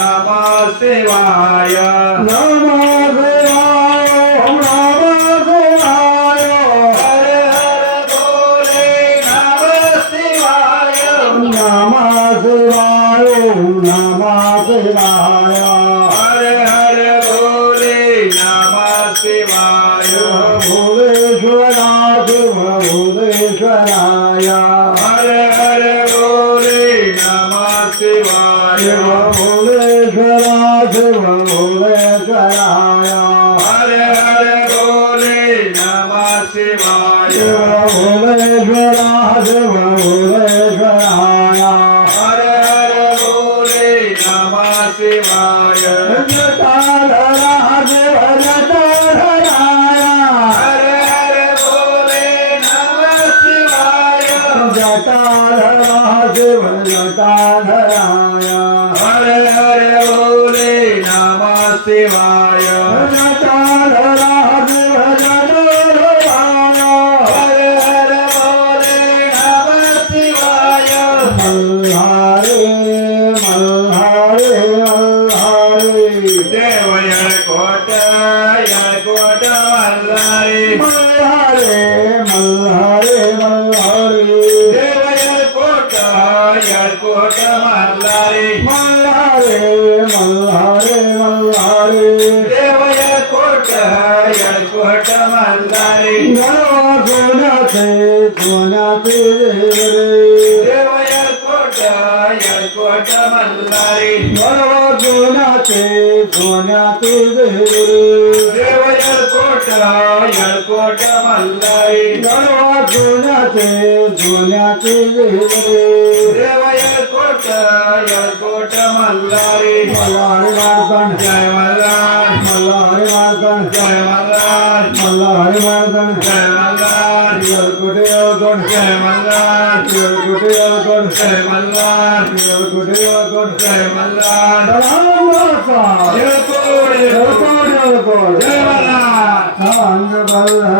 नमः शिवाय नमः शिवाय नमः शिवाय हर हर भोले नमः शिवाय नमः शिवाय नमः शिवाय हर हर भोले नमः शिवाय भोलेश्वराय भोलेश्वराय हर हर भोले नमः शिवाय भोलेश्वराय भोलेश्वराय हर हर भोले नमः शिवाय भोलेश्वराय भोलेश्वराय हर हर भोले नमः शिवाय जटाधराय जटाधराय हर हर भोले नमः शिवाय जटाधराय जटाधराय हर हर भोले नमः शिवाय जटाधराय जटाधराय हर हर भोले नमः शिवाय मल्हारे मल्हारे मल्हारे देव यळकोट मल्हारी मल्हारे मल्हारे मल्हारे देव यळकोट मल्हारी मल्हारे मल्हारे मल्हारे देव यळकोट मल्हारी गणवा सोन्याचे सोन्याचे रे देव यळकोट मल्हारी गणवा सोन्याचे सोन्याचे रे देव यळकोट मल्हारी गणवा सोन्याचे सोन्याचे रे देव यळकोट मल्हारी मल्हारी मार्तंड जय मल्हार मल्हारी मार्तंड जय मल्हार मल्हारी मार्तंड जय मल्हार येळकोटे येळकोट जय मल्हार येळकोटे येळकोट जय मल्हार येळकोटे येळकोट जय मल्हार रामदासा येळकोट येळकोट येळकोट जय मल्हार सांग बल्हार